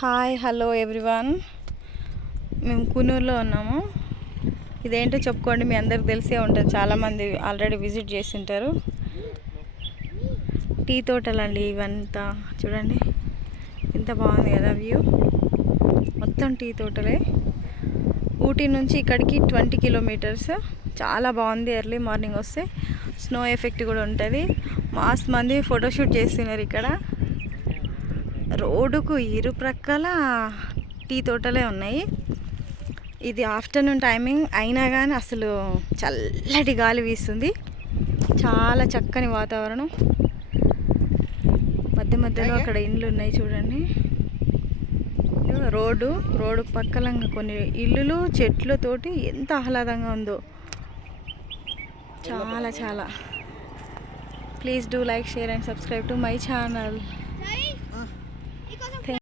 Hi hello everyone. మేము కునూరులో ఉన్నాము. ఇదేంటో చెప్పుకోండి, మీ అందరికి తెలిసే ఉంటుంది, చాలామంది ఆల్రెడీ విజిట్ చేసి ఉంటారు. టీ తోటలండి ఇవంతా. చూడండి ఎంత బాగుంది కదా వ్యూ. మొత్తం టీ తోటలే. ఊటీ నుంచి ఇక్కడికి 20 కిలోమీటర్స్. చాలా బాగుంది. ఎర్లీ మార్నింగ్ వస్తే స్నో ఎఫెక్ట్ కూడా ఉంటుంది. మస్తు మంది ఫోటోషూట్ చేస్తున్నారు ఇక్కడ. రోడ్డుకు ఇరు ప్రక్కల టీ తోటలే ఉన్నాయి. ఇది ఆఫ్టర్నూన్ టైమింగ్ అయినా కానీ అసలు చల్లటి గాలి వీస్తుంది. చాలా చక్కని వాతావరణం. మధ్య మధ్యలో అక్కడ ఇండ్లు ఉన్నాయి చూడండి. రోడ్డు పక్కల కొన్ని ఇల్లులు చెట్లతోటి ఎంత ఆహ్లాదంగా ఉందో. చాలా please do like, share and subscribe to my channel.